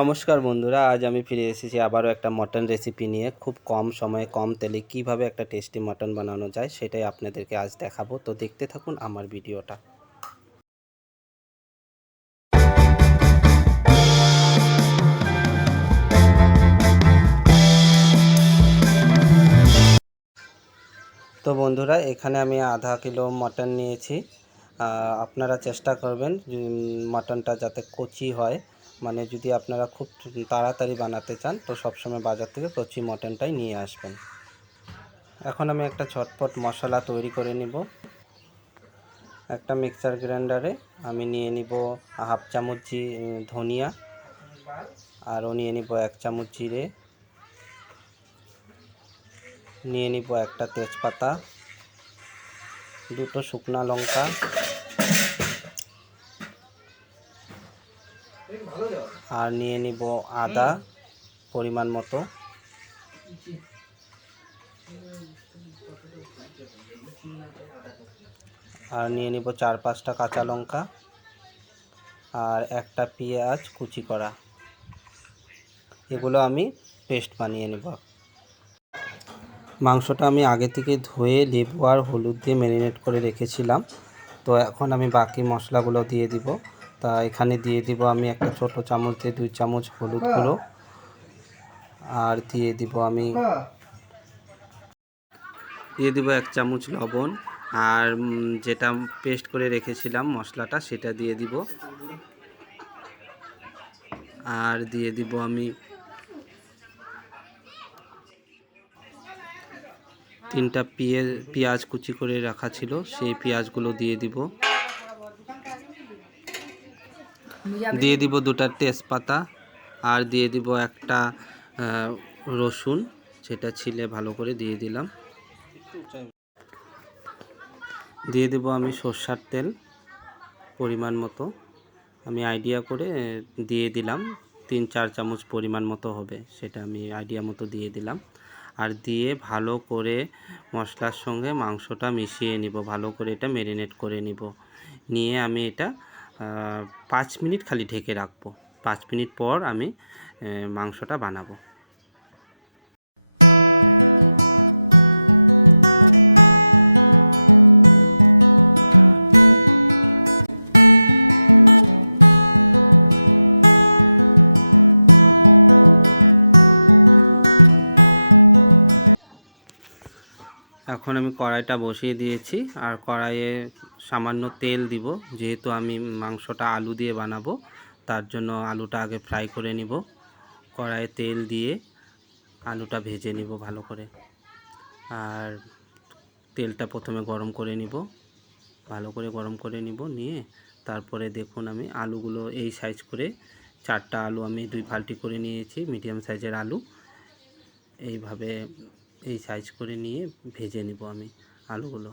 নমস্কার বন্ধুরা, আজ আমি ফিরে এসেছি আবারও একটা মটন রেসিপি নিয়ে। খুব কম সময়ে কম তেলে কিভাবে একটা টেস্টি মটন বানানো যায় সেটাই আপনাদেরকে আজ দেখাবো। তো দেখতে থাকুন আমার ভিডিওটা। তো বন্ধুরা, এখানে আমি আধা কিলো মটন নিয়েছি। আপনারা চেষ্টা করবেন মটনটা যাতে কচি হয়, মানে যদি আপনারা খুব তাড়াতাড়ি বানাতে চান তো সবসময় বাজার থেকে কচি মটনটাই নিয়ে আসবেন। এখন আমি একটা ঝটপট মশলা তৈরি করে নিব। একটা মিক্সার গ্রাইন্ডারে আমি নিয়ে নিব হাফ চামচ ধনিয়া, আরও নিয়ে নিব 1 চামচ জিরে, নিয়ে নিব একটা তেজপাতা, দুটো শুকনা লঙ্কা, আর নিয়ে নিব আদা পরিমাণ মতো, আর নিয়ে নিব 4-5টা কাঁচা লঙ্কা, আর একটা পেঁয়াজ কুচি করা। এগুলো আমি পেস্ট বানিয়ে নেব। মাংসটা আমি আগে থেকে ধুয়ে লেবু আর হলুদ দিয়ে ম্যারিনেট করে রেখেছিলাম। তো এখন আমি বাকি মশলাগুলো দিয়ে দিব। তা এখানে দিয়ে দিব আমি একটা ছোট চামচ দিয়ে 2 চামচ হলুদ গুঁড়ো, আর দিয়ে দিব 1 চামচ লবণ, আর যেটা পেস্ট করে রেখেছিলাম মশলাটা সেটা দিয়ে দিব, আর দিয়ে দিব আমি 3টা পেঁয়াজ কুচি করে রাখা ছিল, সেই পেঁয়াজগুলো দিয়ে দিব। দিয়ে দিব 2টা তেজপাতা, আর দিয়ে দিব একটা রসুন, সেটা ছিলে ভালো করে দিয়ে দিলাম। দিয়ে দেব আমি সরষের তেল পরিমাণ মতো, আমি আইডিয়া করে দিয়ে দিলাম 3-4 চামচ পরিমাণ মতো হবে, সেটা আমি আইডিয়া মতো দিয়ে দিলাম। আর দিয়ে ভালো করে মশলার সঙ্গে মাংসটা মিশিয়ে নিব, ভালো করে এটা ম্যারিনেট করে নিব। নিয়ে আমি এটা 5 মিনিট খালি ঢেকে রাখবো। 5 মিনিট পর আমি মাংসটা বানাবো। এখন আমি কড়াইটা বসিয়ে দিয়েছি, আর কড়াইয়ে সামান্য তেল দিব, যেহেতু আমি মাংসটা আলু দিয়ে বানাবো তার জন্য আলুটা আগে ফ্রাই করে নিব। কড়াইয়ে তেল দিয়ে আলুটা ভেজে নিব ভালো করে, আর তেলটা প্রথমে গরম করে নিব, ভালো করে গরম করে নিব। নিয়ে তারপরে দেখুন আমি আলুগুলো এই সাইজ করে 4টা আলু আমি 2 ফাল্টি করে নিয়েছি, মিডিয়াম সাইজের আলু। এইভাবে এই সাইজ করে নিয়ে ভেজে নিব আমি আলুগুলো।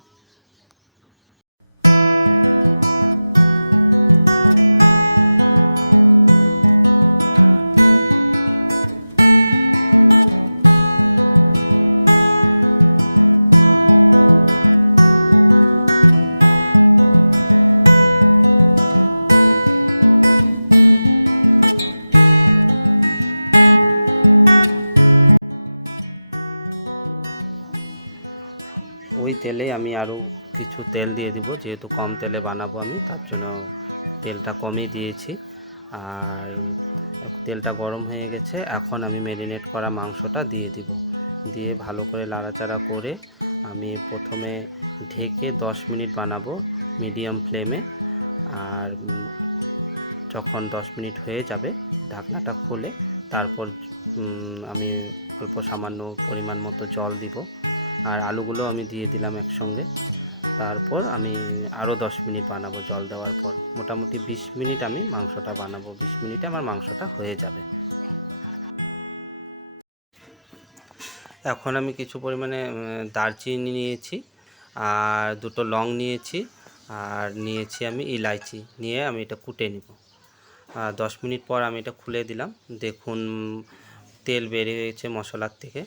ওই তেলে আমি আরও কিছু তেল দিয়ে দিব, যেহেতু কম তেলে বানাবো আমি, তার জন্য তেলটা কমই দিয়েছি। আর তেলটা গরম হয়ে গেছে, এখন আমি ম্যারিনেট করা মাংসটা দিয়ে দিব। দিয়ে ভালো করে নাড়াচাড়া করে আমি প্রথমে ঢেকে 10 মিনিট বানাবো মিডিয়াম ফ্লেমে। আর যখন 10 মিনিট হয়ে যাবে ঢাকনাটা খুলে তারপর আমি অল্প সামান্য পরিমাণ মতো জল দিব, আর আলুগুলো আমি দিয়ে দিলাম একসঙ্গে। তারপর আমি আরও 10 মিনিট বানাবো জল দেওয়ার পর। মোটামুটি 20 মিনিট আমি মাংসটা বানাবো। 20 মিনিটে আমার মাংসটা হয়ে যাবে। এখন আমি কিছু পরিমাণে দারচিনি নিয়েছি, আর 2টো লং নিয়েছি, আর নিয়েছি আমি ইলাইচি, নিয়ে আমি এটা কুটে নিব। 10 মিনিট পর আমি এটা খুলে দিলাম। দেখুন তেল বেরিয়ে গেছে মশলার থেকে,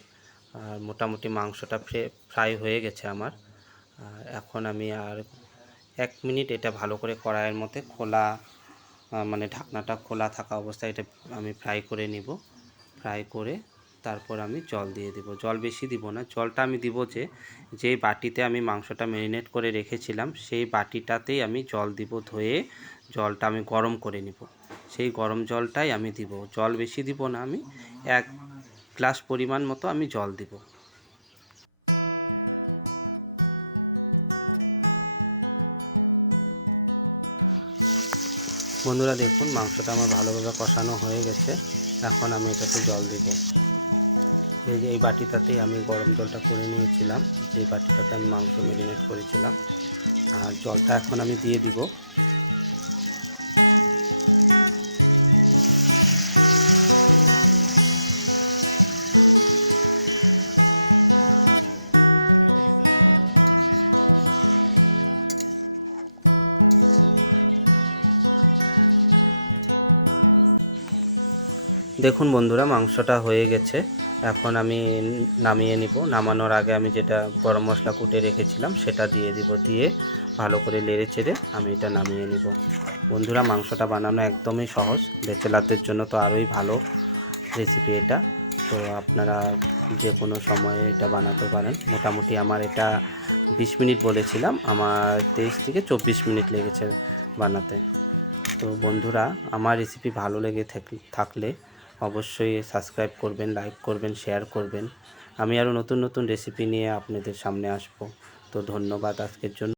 আর মোটামুটি মাংসটা ফ্রাই হয়ে গেছে আমার। এখন আমি আর 1 মিনিট এটা ভালো করে কড়াইয়ের মধ্যে মানে ঢাকনাটা খোলা থাকা অবস্থায় এটা আমি ফ্রাই করে নিব। ফ্রাই করে তারপর আমি জল দিয়ে দেব। জল বেশি দিব না, জলটা আমি দিব যে বাটিতে আমি মাংসটা ম্যারিনেট করে রেখেছিলাম সেই বাটিটাতেই আমি জল দিব, ধুয়ে জলটা আমি গরম করে নিব। সেই গরম জলটাই আমি দিব, জল বেশি দিব না, আমি 1 গ্লাস পরিমাণ মতো আমি জল দিব। বন্ধুরা দেখুন মাংসটা আমার ভালোভাবে কষানো হয়ে গেছে। এখন আমি এটাতে জল দিব। এই বাটিটাতেই আমি গরম জলটা করে নিয়েছিলাম, এই বাটিটাতে আমি মাংস ম্যারিনেট করেছিলাম। আর জলটা এখন আমি দিয়ে দিব। দেখুন বন্ধুরা মাংসটা হয়ে গেছে, এখন আমি নামিয়ে নিব। নামানোর আগে আমি যেটা গরম মশলা কুটে রেখেছিলাম সেটা দিয়ে দিব, দিয়ে ভালো করে নেড়ে চেড়ে আমি এটা নামিয়ে নিব। বন্ধুরা মাংসটা বানানো একদমই সহজ, ব্যাচেলারদের জন্য তো আরোই ভালো রেসিপি এটা। তো আপনারা যে কোনো সময় এটা বানাতে পারেন। মোটামুটি আমার এটা 20 মিনিট বলেছিলাম, আমার 23 থেকে 24 মিনিট লেগেছে বানাতে। তো বন্ধুরা আমার রেসিপি ভালো লেগে থাকলে অবশ্যই সাবস্ক্রাইব করবেন, লাইক করবেন, শেয়ার করবেন। আমি আরও নতুন নতুন রেসিপি নিয়ে আপনাদের সামনে আসব। তো ধন্যবাদ আজকের জন্য।